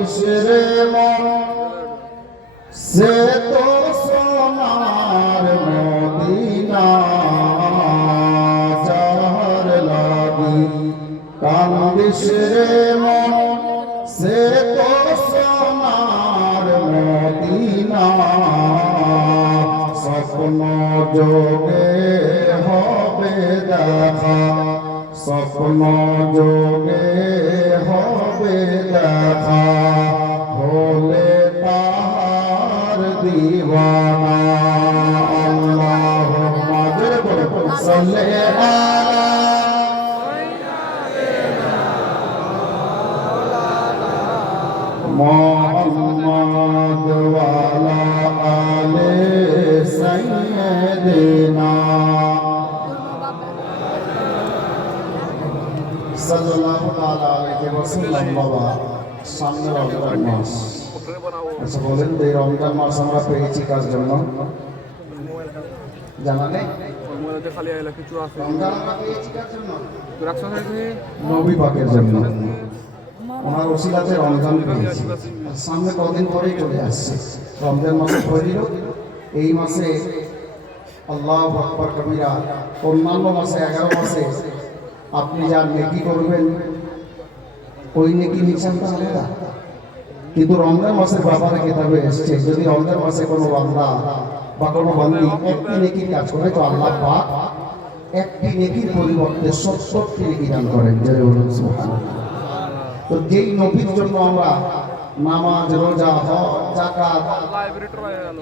কান্দিস রে মন সে তো সোনার মদিনা যার লাগি কান্দিস রে মন সে তো সোনার মদিনা স্বপ্ন যোগে হবে দেখা স্বপ্ন যোগে হবে দেখা হলে তাহার দিওয়ানা আল্লাহুম্মা সাল্লি আলা মুহাম্মাদ ওয়া আলা আলি সাইয়্যিদিনা সাল্লাল্লাহু তাআলা আলাইহি ওয়াসাল্লাম। বাবা সামনে রমজান মাস, আচ্ছা বলেন এই রমজান মাস আমরা পেয়েছি কার জন্য জানা নেই? রমজান আমরা পেয়েছি কার জন্য? নবী পাকের জন্য। ওনার ওসিলাতে রমজান পেয়েছি। সামনে কদিন পরেই চলে আসছে রমজান মাসে পড়িল। এই মাসে আল্লাহু আকবার কবিরা, অন্যান্য মাসে 11 মাসে আপনি যা নেকি করবেন ওই নেকি নিশানটা আলাদা, কিন্তু রমজান মাসের ব্যাপারে কিতাবে এসছে যদি রমজান মাসে কোনো বান্দা বা কোনো বান্দি একটি নেকির কাজ করে তো আল্লাহ পাক একটি নেকির পরিবর্তে 70টি নেকি দান করেন। জোরে বলুন সুবহানাল্লাহ। তো যেই নবীর জন্য আমরা নামাজ, রোজা, হজ, যাকাত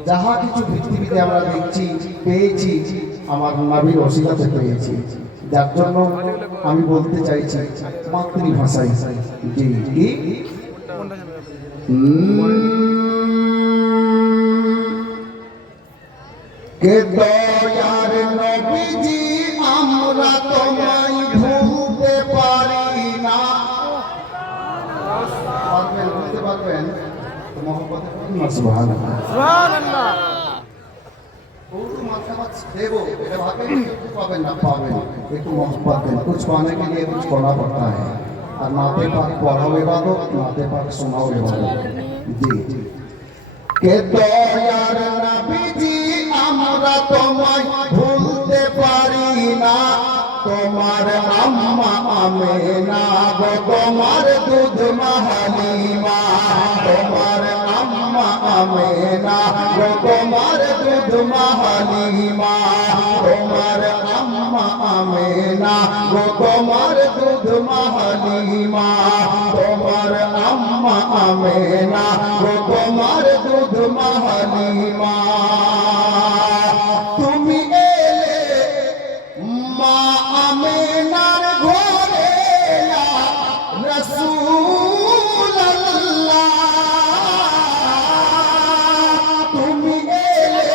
যাহা কিছু পৃথিবীতে আমরা দেখছি পেয়েছি আমার নবীর ওসিলাতে পেয়েছি, যার জন্য আমি বলতে চাইছি মাতৃভাষায় জি কি কে দয়ার নবীজি আমরা তোমায় ভুলতে পারি না। পারবেন বলতে পারবেন তো মহব্বতে পড়ুন সুবহানাল্লাহ সুবহানাল্লাহ। उर्दू मत देखो मेरे भागे कुछ पावे ना पावे एक मोहब्बत है, कुछ पाने के लिए कुछ करना पड़ता है और नाते पाक पढ़ाओ इबादत, नाते पाक सुनाओ इबादत। जी के दयार नबी जी আমরা তোমায় ভুলতে পারি না, তোমার আম্মা আমেনা গো তোমার দুধ মা হালিমা, তোমার আম্মা আমেনা গো তোমার দুধ মা হালিমা, তোমার আম্মা আমেনা গো তোমার দুধ মা হালিমা, তোমার আম্মা আমেনা গো তোমার দুধ মা হালিমা। তুমি এলে মা আমেনার ঘরে রাসূলুল্লাহ, তুমি এলে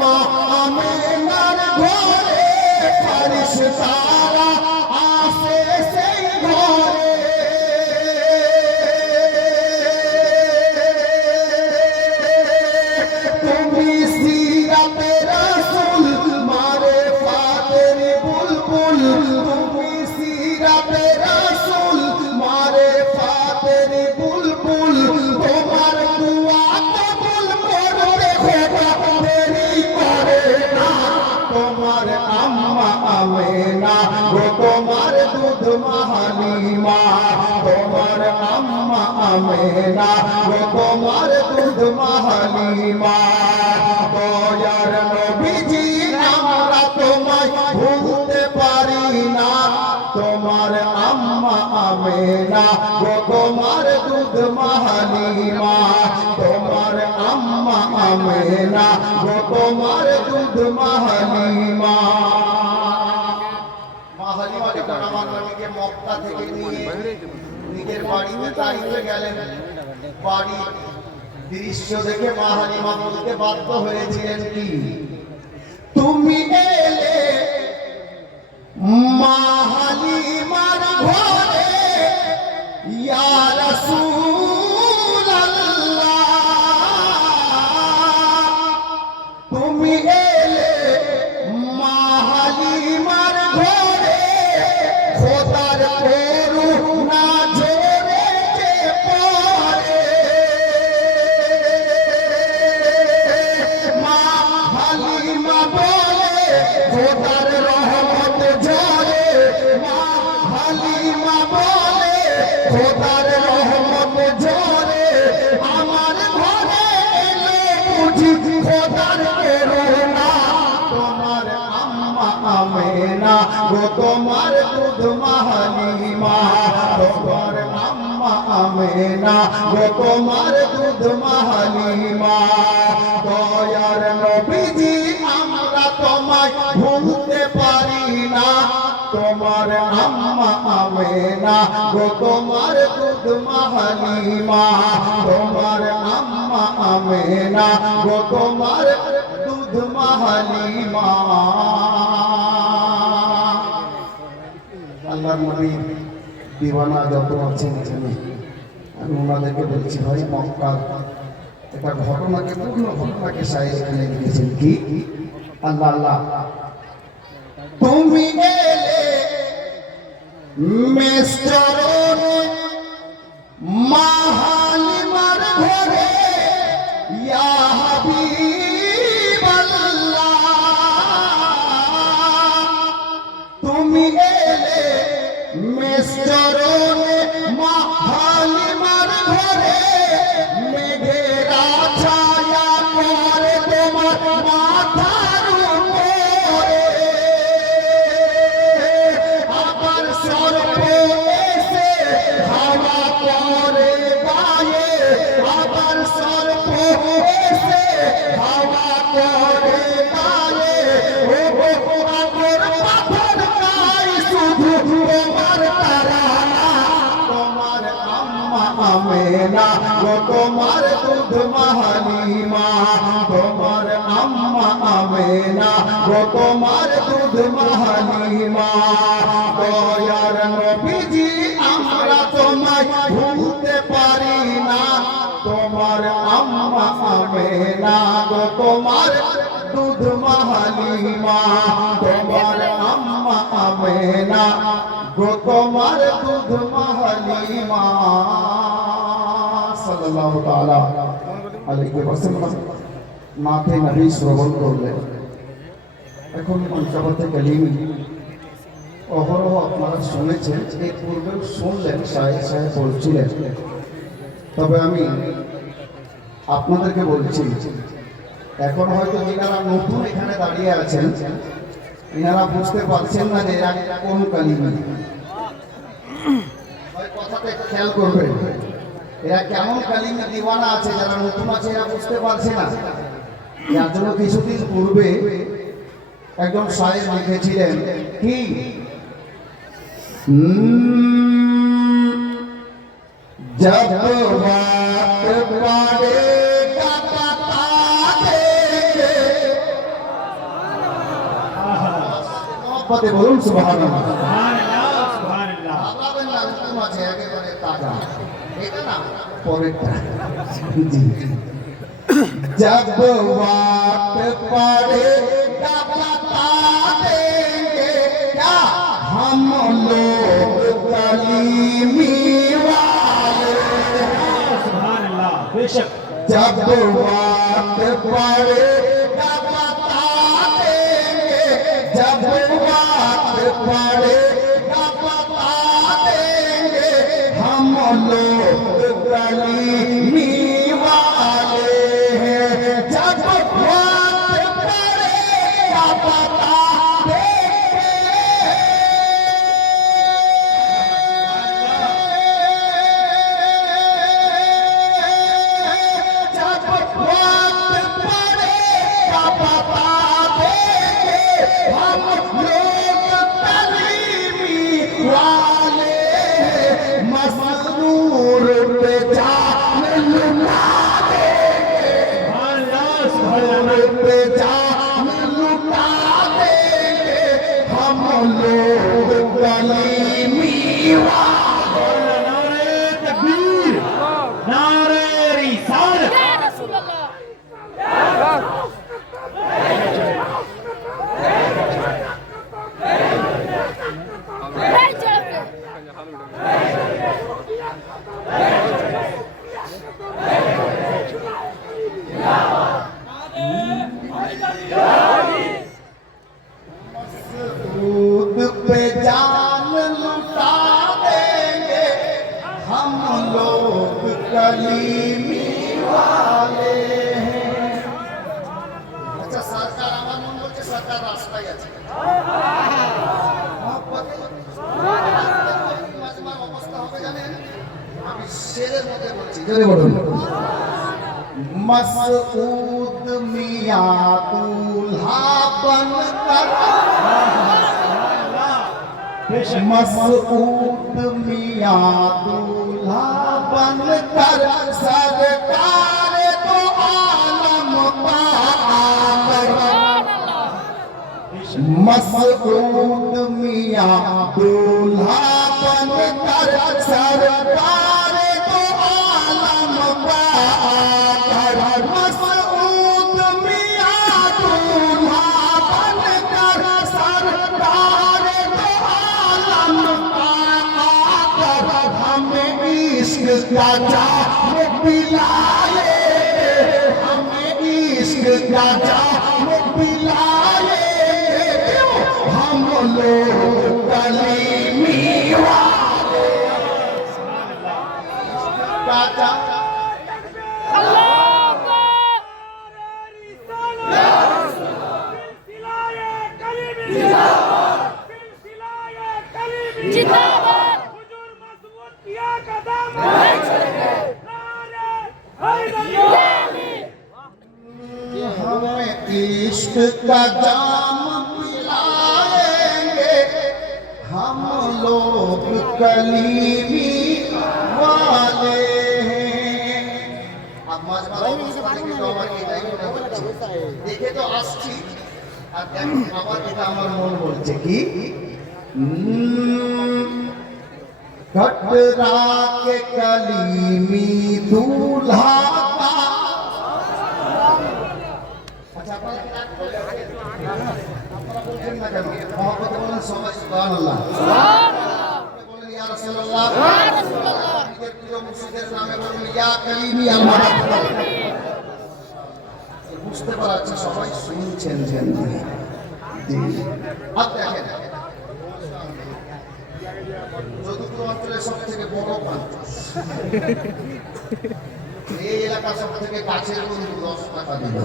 মা আমেনার ঘরে ফেরেশতারা আসে সেই ঘরে, তুমি সিরাতে রাসূল মারে ফাতের বুলবুল, তুমি সিরাতে রাসূল মারে ফাতের বুলবুল, তোমার দুআ কবুল করতে খোদা দেরি করে না, তোমার আম্মা আমেনা গো তোমার দুধ মা হালিমা, তোমার আম্মা আমেনা গো তোমার দুধ মা হালিমা। দয়ার নবীজি আমরা তোমায় ভুলতে পারি না, তোমার আম্মা আমেনা গো তোমার দুধ মা হালিমা, তোমার আম্মা আমেনা গো তোমার দুধ মা হালিমা। মা হালিমা যখন আমার নবীকে মক্কা থেকে নিয়ে নিজের বাড়িতে তাইফে গেলেন, বাড়ি দৃশ্য দেখে মা হালিমা বলতে বাধ্য হয়েছিলেন কি তুমি এলে মা হালিমার ঘরে ইয়া রাসূলুল্লাহ, তুমি এলে মা হালিমার ঘরে খোদার করুণা ঝরে পড়ে, আমেনা গো তোমার দুধ হালিমা দয়ার নবীজি আমরা তোমায় ভুলতে পারি না তোমার আম্মা আমেনা গো তোমার দুধ হালিমা তোমার আম্মা আমেনা গো তোমার দুধ হালিমা আল্লাহর নবীর দিওয়ানা যত আছেন এখানে আমি ওনাদেরকে বলছি ভাই মক্কার একটা ঘটনাকে পূর্ণ ঘটনাকে সাহেব এখানে লিখেছেন কি আল্লাহ আল্লাহ তুমি এলে মেস্তরণ মা হালিমার ঘরে ইয়া হাবিবাল্লাহ তুমি এলে মেস্তরণ মা হালিমার ঘরে মেঘেরা ছায়া করে তোমার মাথার উপরে আবার সর্প এসে হাওয়া করে গায়ে আবার সর্প এসে হাওয়া করে গায়ে ও আবার পাথর গায়ে শুধু তোমার তারানা তোমার আম্মা আমেনা গো তোমার দুধ হালিমা তোমার আম্মা আমেনা গো তোমার দুধ হালিমা দয়ার নবীজি আমরা তোমায় ভুলতে পারি না তোমার আম্মা আমেনা গো তোমার দুধ হালিমা তোমার আম্মা আমেনা গো তোমার দুধ হালিমা সাল্লাল্লাহু তাআলা আলাইহি ওয়াসাল্লাম মাথে নবী শ্রবণ করলেন এখন পঞ্চবতে কালিমি অহরহ আপনারা শুনেছেন এই পূর্বেও শুনলেন সাহেব সাহেব বলছিলেন তবে আমি আপনাদেরকে বলছি এখন হয়তো যারা নতুন এখানে দাঁড়িয়ে আছেন এনারা বুঝতে পারছেন না যে এরা কোন কালিমা কথাটা খেয়াল করবেন এরা কেমন কালিমা দিওয়ানা আছে যারা নতুন আছে এরা বুঝতে পারছে না যার জন্য কিছুদিন পূর্বে একজন শায়ের লিখেছিলেন কি जब बात पड़ेगा बता देंगे मोहब्बते बोलूं सुभान अल्लाह सुभान अल्लाह আপনাদের নাম কোন আছে একেবারে তাজা এটা না পরেরটা জি जब बात पड़ेगा बता देंगे क्या हम लोग कलीमी जब बात पड़ेगा बता देंगे जब बात पड़ेगा बता देंगे हम लोग कलीमी वाले हैं जब बात पड़ेगा बता আমি শেরের মধ্যে বলছি, জোরে বলুন। मसूद मियां दूल्हा बनकर, मसूद मियां दूल्हा बनकर सरकार तो आलम का आकर, मसूद मियां दूल्हा बनकर सरकार तो आलम का आकर, मसूद मियां दूल्हा बनकर सरकार तो आलम का आकर, हमें इश्क का जाम पिलाए, हमें इश्क का जाम पिलाए, हम लोग कलीमी वाले का जाम। हमें इश्क का जाम पिलाएंगे, हम लोग कलीमी वाले हैं। अब देखे तो আসছি আর আবার এটা আমার মন বলছে কি कटरा के कलीमी दूल्हा का। अच्छा আপনারা বলছেন না কেন? মহব্বত বলেন সবাই সুবহানাল্লাহ। বলেন ইয়া রাসূলুল্লাহ। নিজের প্রিয় মুর্শিদের নামে বলুন ইয়া কলিমি আল্লাহ। বুঝতে পারছি সবাই শুনছেন জি। আপনি দেখেন যদুপুর অঞ্চলের সব থেকে বড় প্রান্ত, এই এলাকার সব থেকে কাছের বন্ধু 10 টাকা দিল।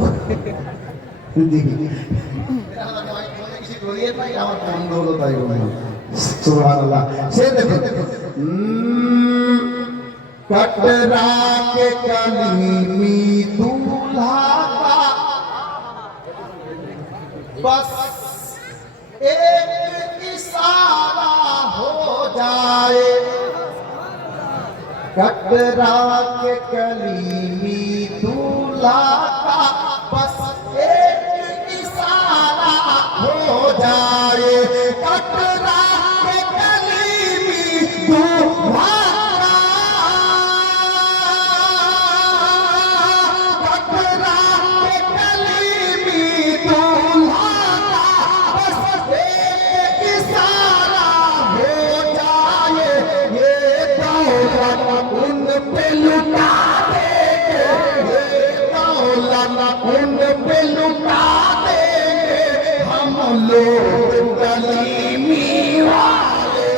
কিছু করিয়ে পাই আমার বন্ধ হলো তাই বললাম সুবহানাল্লাহ। সে দেখো कटरा के कलीमी दूल्हा का बस एक इशारा हो जाए, कटरा के कलीमी दूल्हा का बस एक इशारा हो जाए, कटरा के कलीमी दूल्हा उन पे लुटा देंगे, हम लोग कलीमी वाले,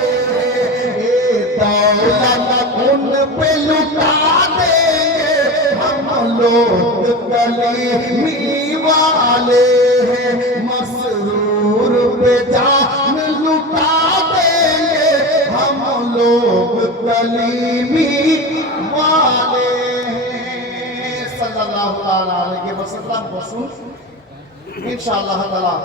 दौलत उन पे लुटा देंगे, हम लोग कलीमी वाले, मसरूर पे जान लुटा देंगे, हम लोग कलीमी वाले। सल्लल्लाहु अलैहि वसल्लम बसुन इंशाअल्लाह ताला।